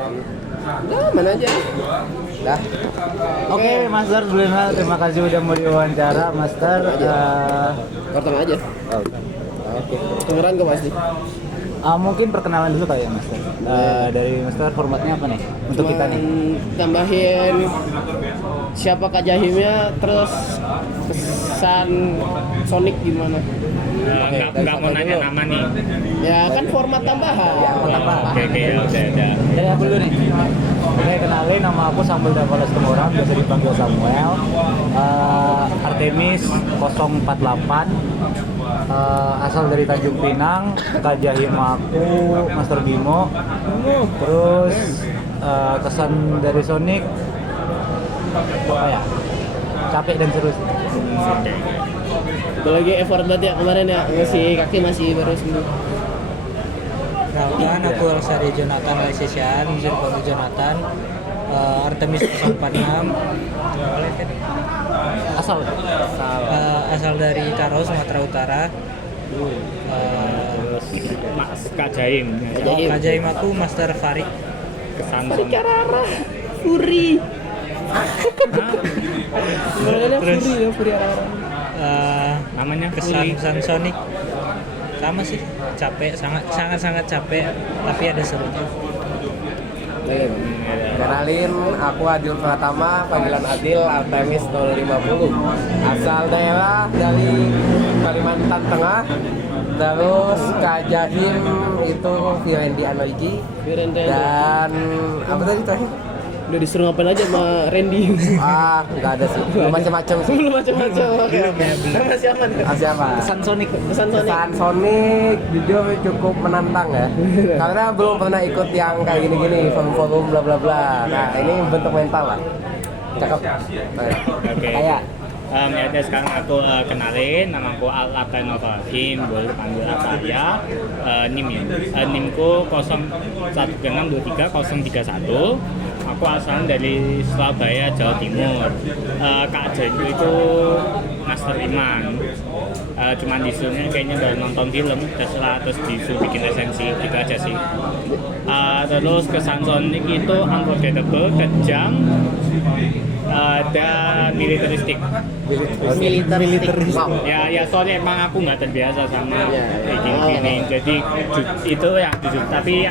Udah, mana aja. Dah. Oke, Master Blena, terima kasih udah mau diwawancara, Master. Kortong aja. Oke. Kedengeran gak pasti? Mungkin perkenalan dulu kali ya, Master. Dari Master formatnya apa nih untuk kita nih? Tambahin siapa Kak Jahimnya, terus kesan Sonic gimana? Nggak mau nanya nama nih. Ya kan format tambahan. Oke, ya udah. Dari aku dulu nih. Oke, kenalin, nama aku Samuel Davalas Tumorang, biasa dipanggil Samuel. Artemis 048. Asal dari Tanjung Pinang. Kak Jahim aku Master Bimo. Terus kesan dari Sonic apa ya? Capek dan seru sih. Apalagi effort banget ya kemarin ya, masih kaki masih baru sembuh. Kenalkan, aku Alsari Jonathan Alesisian, bisa dipanggil Jonathan. Artemis 046. Asal dari Karo, Sumatera Utara. Mas Kak Jaim. Kak Jaim aku Master Farik. Kesan Farik Arara, Furi. Terus Furi Arara. namanya kesan Sonic sama sih, capek, sangat capek, tapi ada serunya. Kenalin, aku Adil Pratama, panggilan Adil, Artemis 050. Asal daerah dari Kalimantan Tengah. Terus Kak Jahim itu Firendi Anoiji. Dan apa tadi terakhir? Udah disuruh ngapain aja sama Randy? Nggak ada sih. Belum macam-macam sih. Belum macam-macam. Masih aman. Masih aman. Kesan Sonic. Kesan Sonic jujur cukup menantang ya. Karena belum pernah ikut yang kayak gini-gini, forum-forum bla bla bla. Nah, ini bentuk mental lah. Cakep. Oke. Kayak Ya udah, sekarang aku kenalin, nama aku Al-Atai Novalin, boleh panggil Ataya. NIM ya, NIMku 01623031. Aku asal dari Surabaya, Jawa Timur. Kak Jaim itu Master Iman. Cuman disuruhnya kayaknya udah nonton film, terus disuruh bikin esensi, gitu aja sih. Terus kesan Sonic itu unforgettable, kejam, dan militeristik. Wow. Ya soalnya emang aku nggak terbiasa sama kayak gini, jadi itu yang jujur, tapi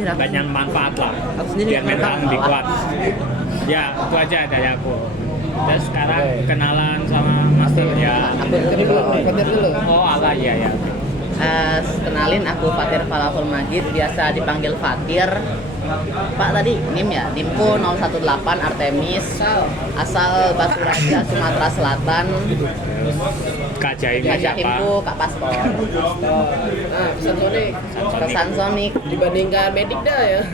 banyak manfaat lah, biar mental lebih kuat. Ya itu aja dari aku. Terus sekarang kenalan sama Master ya. Fatir dulu. Oh ala ya. Kenalin, aku Fatir Falafel Magid, biasa dipanggil Fatir. Pak tadi NIM ya, NIMku 018 Artemis, asal Batu Raja, Sumatera Selatan. Kak Jaimnya siapa? Jahimku Kak Pastor. Kesan Sonic Dibandingkan Medik dah ya.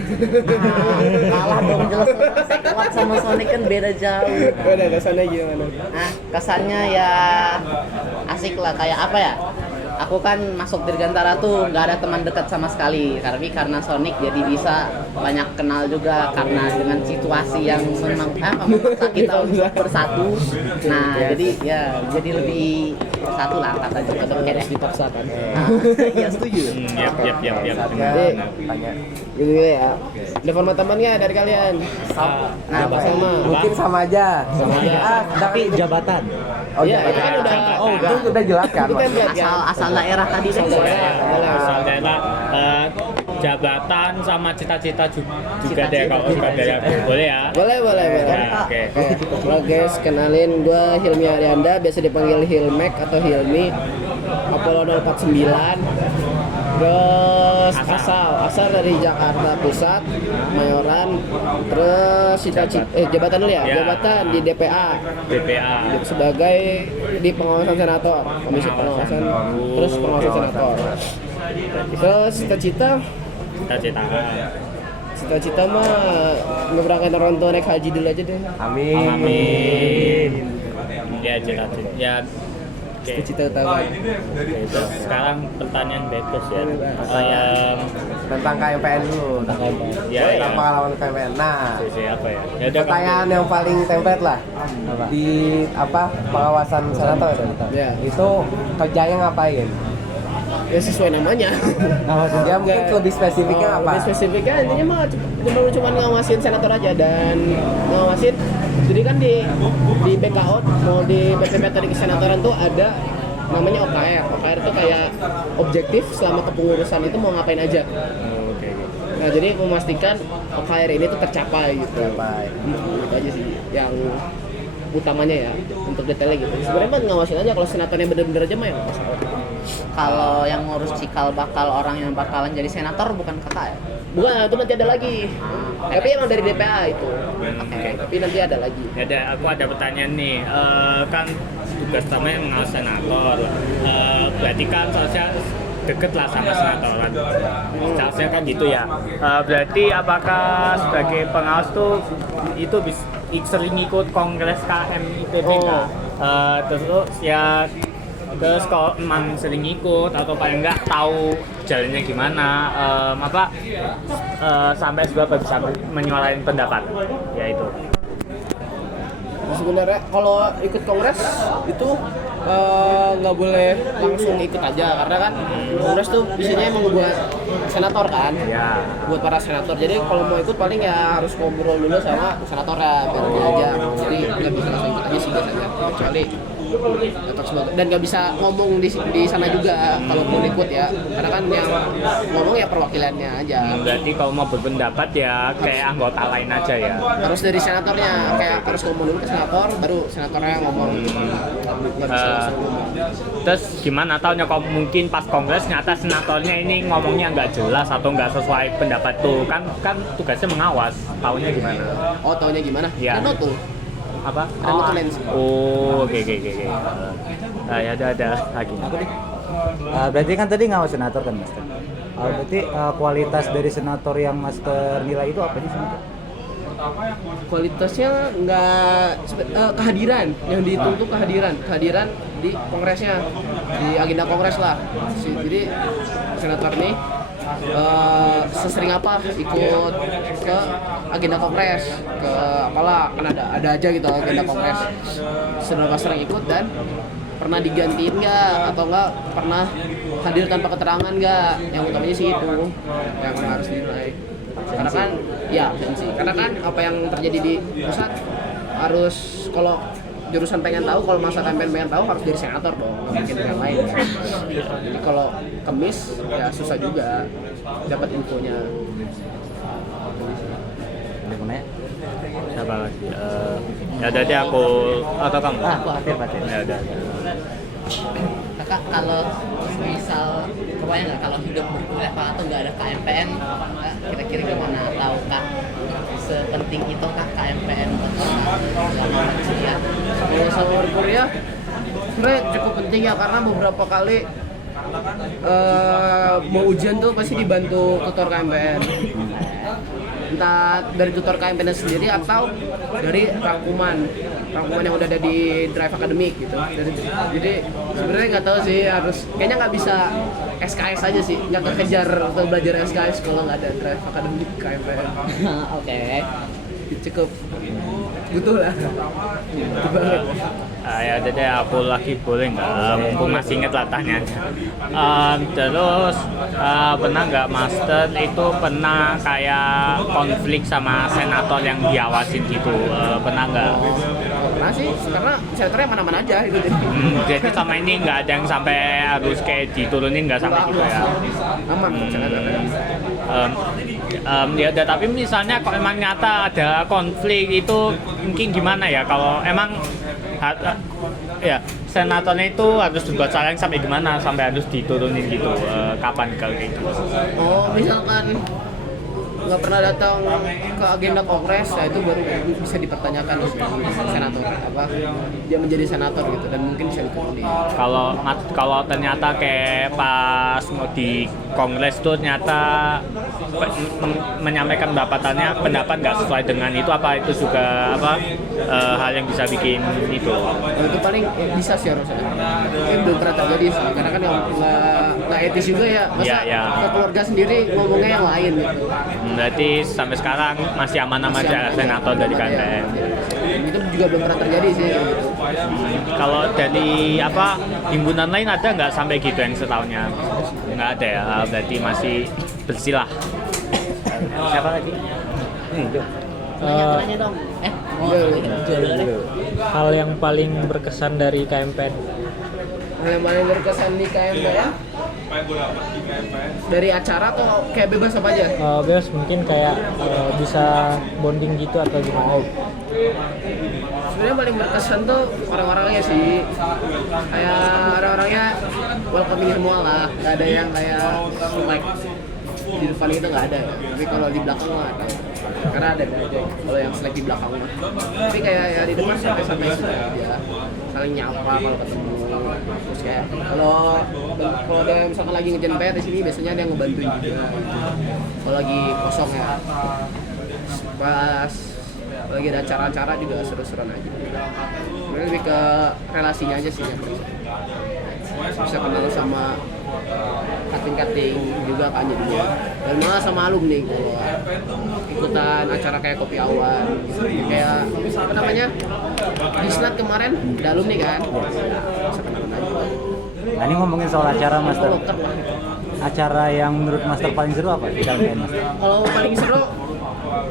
kalah dong, jelas saya kuat sama Sonic kan beda jauh. Udah kesannya gimana? Nah, kesannya ya asik lah, kayak apa ya? Aku kan masuk Dirgantara tuh nggak ada teman dekat sama sekali, karena Sonic jadi bisa banyak kenal juga, karena dengan situasi yang memaksa kita untuk bersatu. Nah, jadi lebih bersatu lah, kata aja Harus dipaksakan. Iya, setuju. Yap. Tanya. Gitu ya. Ada format temannya dari kalian? Nah, Sama. Mungkin sama aja. Tapi jabatan. Oh iya, itu kan udah. Itu udah jelas kan. Itu kan lihat kan. asal daerah tadi deh. Asal daerah, jabatan sama cita-cita juga deh kalau suka dari aku. Boleh ya? Boleh. Ya, oke. Halo guys, kenalin gue Hilmi Arianda, biasa dipanggil Hilmek atau Hilmi. Apollo 049. Terus asal dari Jakarta Pusat, Mayoran. Terus jabatan dulu ya, jabatan di DPA sebagai di pengawasan senator, komisi pengawasan, terus pengawasan senator. Terus cita-cita mah ngeberangkat orang tua naik haji dulu aja deh. Amin. Ya jelas ya. Oke. Cita-cita utama. Sekarang pertanyaan bebas ya. Tentang KMPN dulu. Ya. Tentang pengalaman KMPN. Nah, Apa ya? Ya udah, pertanyaan yang paling template lah di pengawasan senator Ya. itu kerjanya ngapain? Ya sesuai namanya. Ngawasin ya mungkin lebih spesifiknya apa? Lebih spesifiknya intinya mah cuma ngawasin senator aja dan ngawasin. Jadi kan di BKO mau di BP Metode Kesenatoran tuh ada namanya OKR. OKR itu kayak objektif selama kepengurusan itu mau ngapain aja. Oke. Nah jadi memastikan OKR ini tuh tercapai gitu. Tercapai. Gitu aja sih yang utamanya ya untuk detailnya gitu. Sebenarnya mah ngawasin aja kalau senatornya bener-bener aja mah ya nggak masalah. Kalau yang ngurus cikal bakal orang yang bakalan jadi senator bukan kakak ya? Bukan, itu nanti ada lagi. Tapi emang dari DPA itu. Oke. Tapi nanti ada lagi. Ya ada, aku ada pertanyaan nih. Kan tugas utamanya mengawas senator. Berarti kan seharusnya deket lah sama senatoran. Seharusnya kan gitu ya. Berarti apakah sebagai pengawas tuh itu sering ikut kongres KMIPP kah? Terus ya kalau emang sering ikut atau paling enggak tahu jalannya gimana, sampai seberapa bisa menyuarakan pendapat, ya itu. Sebenarnya kalau ikut kongres itu nggak boleh langsung ikut aja karena kan kongres tuh isinya emang buat senator kan, Ya. buat para senator. Jadi kalau mau ikut paling ya harus ngobrol dulu sama senatornya biar dia aja. Jadi nggak bisa langsung ikut aja sih biasanya, kecuali dan nggak bisa ngomong di sana juga kalau mau ikut ya, karena kan yang ngomong ya perwakilannya aja. Berarti kalau mau berpendapat ya kayak anggota lain aja ya. Harus dari senatornya, kayak harus ngomong dulu ke senator, baru senatornya ngomong. Nggak bisa langsung ngomong. Terus gimana taunya kalau mungkin pas kongres nyata senatornya ini ngomongnya nggak jelas atau nggak sesuai pendapat tuh kan tugasnya mengawas, taunya gimana? Oh, taunya gimana? Iya. Kan tuh. Apa? Lens. Oh, oke. Ya ada lagi. Berarti kan tadi ngawas senator kan Master. Berarti kualitas dari senator yang Master nilai itu apa sih sebenarnya? Kualitasnya nggak kehadiran, yang dihitung tuh kehadiran di kongresnya, di agenda kongres lah. Jadi senator nih sesering apa ikut ke agenda kongres, ke apalah kan ada aja gitu agenda kongres, seberapa sering ikut dan pernah digantiin nggak atau nggak pernah hadir tanpa keterangan nggak, yang utamanya sih itu yang harus dinilai. Karena kan ya absensi, karena kan apa yang terjadi di pusat harus, kalau jurusan pengen tahu, kalau masa kampanye pengen tahu harus dari senator dong, nggak mungkin yang lain. Jadi kalau kemis ya susah juga dapat infonya. Gimana ya? Siapa lagi? Ya udah deh aku atau kamu? Aku akhir. Ya udah. Kakak kalau misal kebayang nggak kalau hidup berkuliah Pak atau nggak ada KMPN, kira-kira gimana? Tahukah sepenting itu kah KMPN buat kakak selama kuliah? Kalau sama berkuliah sebenarnya cukup penting ya, karena beberapa kali mau ujian tuh pasti dibantu tutor KMPN. Entah dari tutor KMPN sendiri atau dari rangkuman yang udah ada di Drive Academic gitu. Jadi sebenarnya nggak tahu sih, harus kayaknya nggak bisa SKS aja sih, nggak kekejar untuk belajar SKS kalau nggak ada Drive Academic KMPN. Oke. Cukup butuh lah. Butuh banget. Ya udah deh, aku lagi boleh nggak? Mumpung masih inget lah tanya. Terus pernah nggak Master itu pernah kayak konflik sama senator yang diawasin gitu? Pernah nggak? Pernah sih, karena senatornya mana-mana aja itu. Jadi sama ini nggak ada yang sampai harus kayak diturunin, nggak sampai gitu ya? Aman senatornya. Ya udah, tapi misalnya kalau emang nyata ada konflik itu mungkin gimana ya? Kalau emang ya senatornya itu harus dibuat saling sampai gimana sampai harus diturunin gitu, kapan kalau gitu? Oh, misalkan nggak pernah datang ke agenda kongres, ya itu baru bisa dipertanyakan senator apa dia menjadi senator gitu, dan mungkin bisa diturunin. Kalau ternyata kayak pas mau di kongres tuh ternyata menyampaikan pendapat nggak sesuai dengan itu, apa itu juga hal yang bisa bikin itu? Nah, itu paling bisa sih harusnya. Ini belum pernah terjadi sih, karena kan yang nggak etis juga ya. Masa ke keluarga sendiri ngomongnya yang lain gitu. Berarti sampai sekarang masih aman-aman aja senator dari KMPN. Itu juga belum pernah terjadi sih gitu. Kalau dari himpunan lain ada nggak sampai gitu yang setahunnya? nggak ada ya, berarti masih bersih lah. Siapa lagi? Nih, Jo. Tanya dong. Hal yang paling berkesan dari KMPN. Yang paling berkesan di KMPN dari acara atau kayak bebas apa aja? Bebas mungkin kayak bisa bonding gitu atau gimana. Sebenarnya paling berkesan tuh orang-orangnya sih, kayak orang-orangnya welcoming semua lah, nggak ada yang kayak like di depan itu nggak ada ya. Tapi kalau di belakang mah ada, karena ada aja kalau yang selek di belakang mah. Tapi kayak ya di depan santai-santai aja, saling nyapa kalau ketemu. Terus kayak kalau ada misalkan lagi ngejen PR di sini biasanya ada yang ngebantuin juga. Kalau lagi kosong ya, pas lagi ada acara-acara juga seru-seruan aja. Sebenarnya lebih ke relasinya aja sih yang bisa kenal sama kating-kating juga kan jadinya, dan malah sama alumni kalau ikutan acara kayak kopi awan gitu. Kayak apa namanya di Snat kemarin ada alumni kan, bisa kenalan aja. Nah, ini ngomongin soal acara Master. Loker lah. Acara yang menurut Master paling seru apa di KMPN Master? Kalau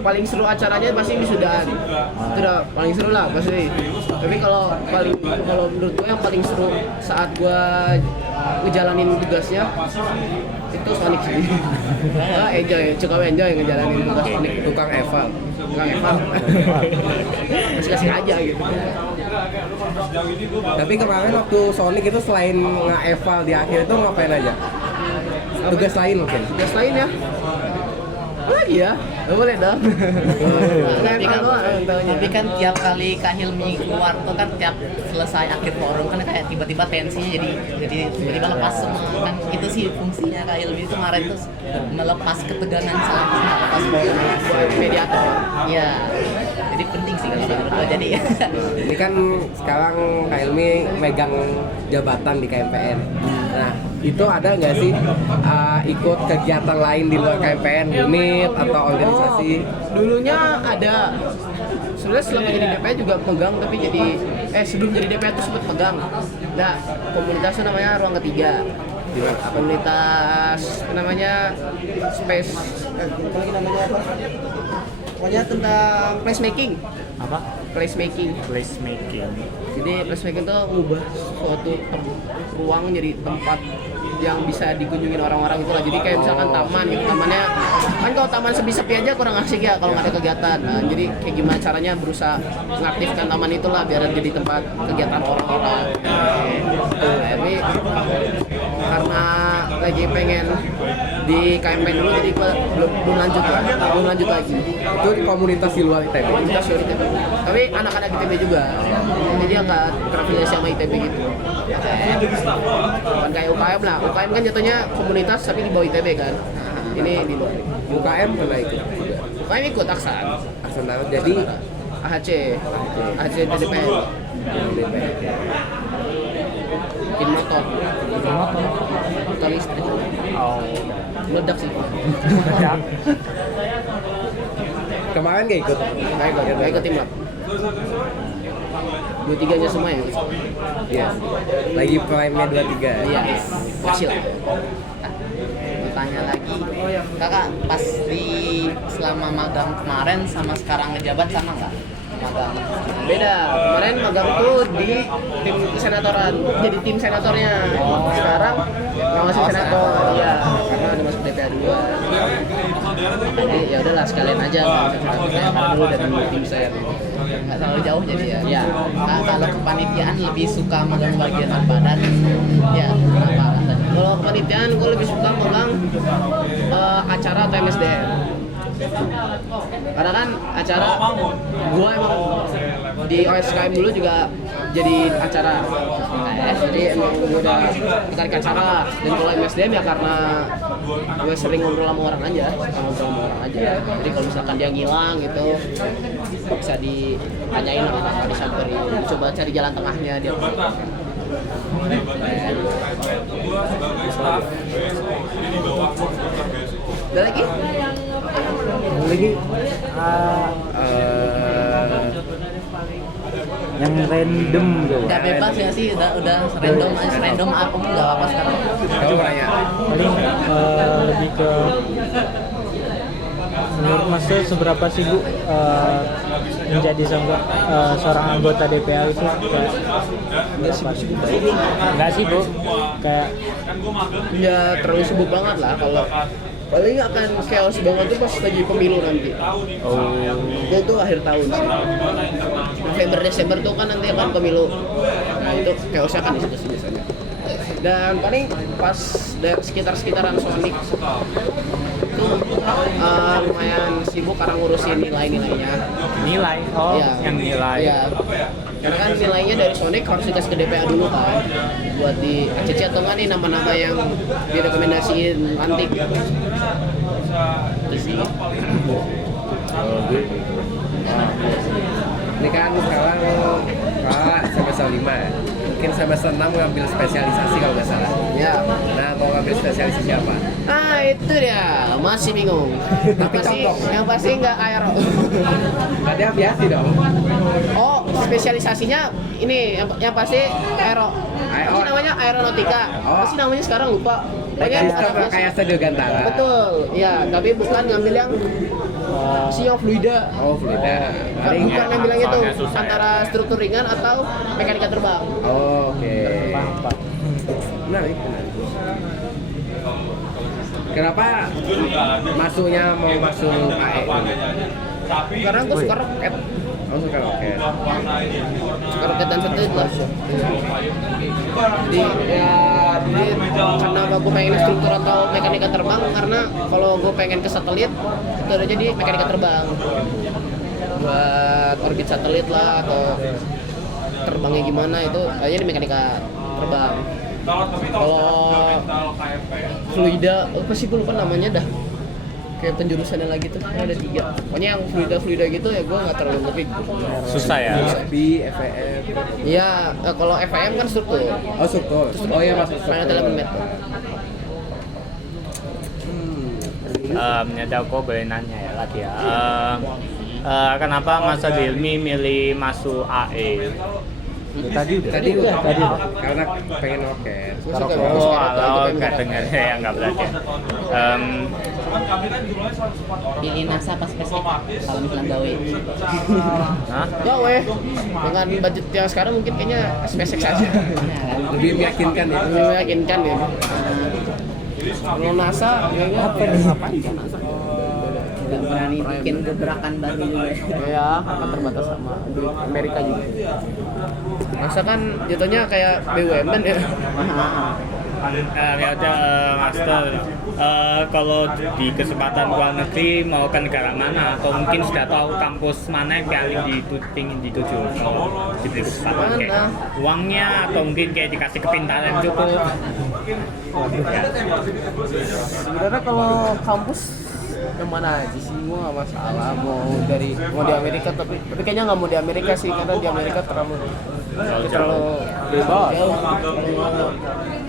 paling seru acaranya pasti wisudaan. Itu udah paling seru lah pasti. Tapi kalau menurut gue yang paling seru saat gue ngejalanin tugasnya itu Sonic sih. Cukup enjoy ngejalanin tugas Sonic. Tukang eval. Kasih aja gitu. Tapi kemarin waktu Sonic itu selain nge-eval di akhir itu ngapain aja? Tugas lain mungkin? Tugas lain ya? Apa lagi ya? Boleh dong. Tapi kan tiap kali Kak Hilmi keluar tuh kan tiap selesai akhir forum kan kayak tiba-tiba tensinya jadi tiba-tiba lepas semua kan. Itu sih fungsinya Kak Hilmi itu kemarin tuh melepas ketegangan sama melepas Mediator. Iya. Jadi penting sih kalau menurut gue. Jadi Ini kan sekarang Kak Ilmi megang jabatan di KMPN. Nah, itu ada nggak sih ikut kegiatan lain di luar KMPN, unit atau organisasi? Dulunya ada. Sebenarnya selama jadi DPR juga pegang, tapi sebelum jadi DPR tuh sempat pegang. Nah, komunitasnya namanya Ruang Ketiga. Komunitas namanya Space. Apa lagi namanya apa? Pokoknya tentang placemaking. Apa? Placemaking. Jadi placemaking itu ngubah suatu ruang jadi tempat yang bisa dikunjungin orang-orang itulah. Jadi kayak misalkan taman gitu, tamannya kan kalau taman sepi-sepi aja kurang asik ya kalau nggak ada kegiatan. Nah, jadi kayak gimana caranya berusaha mengaktifkan taman itulah biar jadi tempat kegiatan orang-orang. Tapi karena lagi pengen di KMPN dulu jadi belum lanjut lagi. Itu di komunitas di luar ITB. Komunitas di ITB. Tapi anak-anak ITB juga. Jadi agak terafiliasi sama ITB gitu. Bukan kayak UKM lah. UKM kan jatuhnya komunitas tapi di bawah ITB kan. Ini di bawah. UKM pernah ikut? UKM ikut Aksan. Aksan Darat. Jadi AHC DDPR. Bikin motor listrik. Meledak sih. kemarin nggak ikut? Nggak ikut tim lab. 23-nya semua ya? Iya. Lagi prime-nya 23. Iya. Kecil. tanya lagi, kakak pas selama magang kemarin sama sekarang ngejabat sama nggak? Magang Beda. Kemarin magang tuh di tim senatoran, jadi tim senatornya. Sekarang ngawasin senator. Iya. Karena udah masuk DPR dua. Jadi ya udahlah sekalian aja ngawasin dulu dari tim saya. Nggak terlalu jauh jadi ya. Ya. Nah, kalau kepanitiaan lebih suka magang bagian apa dan ya kenapa? Kalau kepanitiaan gue lebih suka megang acara atau MSDM. Karena kan acara gue emang di OSKM dulu juga jadi acara. Jadi emang gue udah ditarik acara. Dan kalau MSDM ya karena gue sering ngobrol sama orang aja, Jadi kalau misalkan dia ngilang gitu bisa ditanyain apa disamperin, coba cari jalan tengahnya dia. Ada lagi? yang random gitu. Udah bebas ya sih, udah random aku nggak apa sekarang. Coba nanya. Paling lebih ke menurut Mas tuh seberapa sibuk menjadi seorang anggota DPA itu kayak nggak sibuk kayak Ya terlalu sibuk banget lah kalau paling akan chaos banget tuh pas lagi pemilu nanti. Ya itu akhir tahun sih. November Desember tuh kan nanti akan pemilu. Nah itu chaosnya kan di situ sih biasanya. Dan paling pas dari sekitaran Sonic itu lumayan sibuk karena ngurusin nilainya. Nilai, oh Iya. yang nilai. Iya. Karena kan nilainya dari Sonic harus dikasih ke DPA dulu kan, buat di ACC atau nggak nih nama-nama yang direkomendasiin lantik. Itu sih. Ini kan sekarang Pak semester 5 ya. Mungkin semester 6 ngambil spesialisasi kalau nggak salah. Ya. Nah, mau ngambil spesialisasi apa? Ah itu dia, masih bingung. Tapi contoh. Yang pasti nggak aero. Ada aviasi dong. Oh, spesialisasinya ini yang pasti aero. Pasti namanya aeronautika. Oh. Pasti namanya sekarang lupa. Pokoknya ada Kayak aviasi. Dirgantara. Betul, ya. Tapi bukan ngambil yang sinyal fluida. Oh, Florida. Bukan yang bilang itu Soalnya susah ya. antara struktur ringan atau mekanika terbang. Oh, oke. Menarik. Kenapa masuknya mau masuk AE? Karena gue suka roket, Oh, suka roket. suka roket dan satelit lah. Jadi karena gue pengen struktur atau mekanika terbang, karena kalau gue pengen ke satelit itu ada jadi mekanika terbang buat orbit satelit lah atau terbangnya gimana itu aja di mekanika terbang. Kalau fluida apa sih gue lupa namanya dah, kayak penjurusannya lagi tuh kan ada 3. Pokoknya yang fluida gitu ya gue nggak terlalu ngerti. Susah ya. Bi, FEM. Iya, kalau FAM kan struktur. Oh, struktur. Oh iya, masuk Final struktur. element tuh. Ada aku boleh nanya ya lagi ya. Kenapa Mas Hilmi milih masuk AE? Tadi udah. Karena pengen roket. Gua suka Oh, banget kalau itu nggak dengar ya nggak berarti. Pilih NASA pas spesifik kalau misalnya gawe. Hah? Gawe dengan budget yang sekarang mungkin kayaknya SpaceX aja. Lebih meyakinkan ya. Lebih meyakinkan ya. Kalau NASA kayaknya apa ya NASA? Nggak berani bikin gebrakan baru juga. Ya, akan terbatas sama di Amerika juga. NASA kan jatuhnya kayak BUMN ya. Ya udah Master. Kalau di kesempatan luar negeri mau ke negara mana atau mungkin sudah tahu kampus mana yang paling ingin dituju kalau diberi kesempatan kayak Mana? uangnya atau mungkin kayak dikasih kepintaran cukup. Ya. Sebenarnya kalau kampus yang mana aja sih, gua nggak masalah mau di Amerika, tapi kayaknya nggak mau di Amerika sih, karena di Amerika terlalu bebas,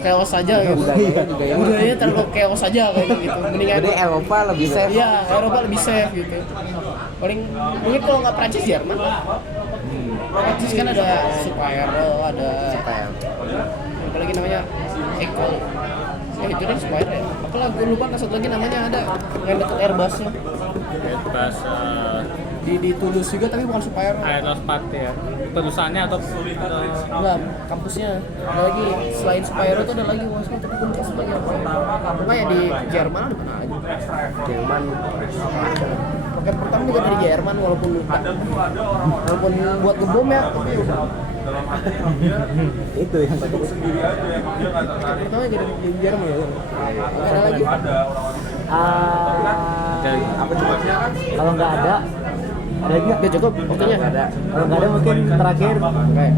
chaos aja gitu. Budayanya terlalu chaos aja kayak gitu. Mendingan Jadi Eropa lebih safe. Iya, Eropa lebih safe gitu. Paling mungkin kalau nggak Prancis, Jerman. Prancis kan ada Spyro, ada apa lagi namanya Eco. Itu deh Spyro ya. Apalah gue lupa, satu lagi namanya ada yang dekat Airbusnya. Airbus Di Toulouse juga tapi bukan Spyro. Aerospat ya. Perusahaannya atau Enggak, kampusnya. Ada lagi selain Spyro itu ada lagi maksudnya, tapi gue lupa sebagai apa. Pokoknya ya di Jerman ada mana aja. Jerman. Roket pertama juga dari Jerman walaupun buat ngebom ya, tapi Itu yang tadi. pertama jadi di Jerman ya. Ada lagi? Apa coba? Kalau nggak ada lagi nggak? Udah cukup waktunya. Kalau nggak ada mungkin terakhir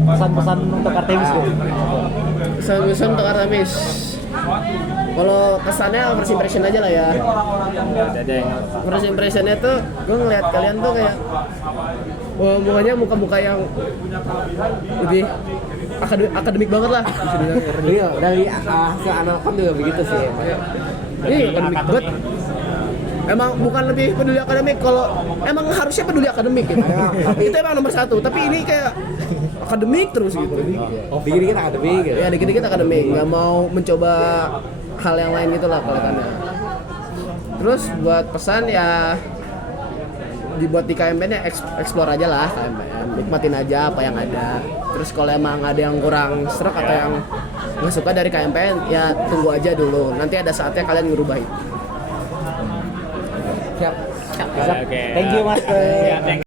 pesan-pesan untuk Artemis tuh. Pesan untuk Artemis. Kalau kesannya first impression aja lah ya. udah deh. First impressionnya tuh gue ngeliat kalian tuh kayak mukanya muka-muka yang lebih akademik banget lah. Iya, dari hasil analkom juga begitu sih. Ini akademik banget. emang bukan lebih peduli akademik, kalau emang harusnya peduli akademik gitu. Itu emang nomor satu, tapi ini kayak akademik terus gitu. Dikit-dikit akademik gitu. Ya dikit-dikit akademik, nggak mau mencoba hal yang lain gitu lah kelihatannya. Terus buat pesan ya dibuat di KMPN ya explore aja lah KMPN, nikmatin aja apa yang ada. Terus kalau emang ada yang kurang serak atau yang nggak suka dari KMPN ya tunggu aja dulu, nanti ada saatnya kalian ngerubah itu. Siap. Oke. Thank you Master. Ya, thank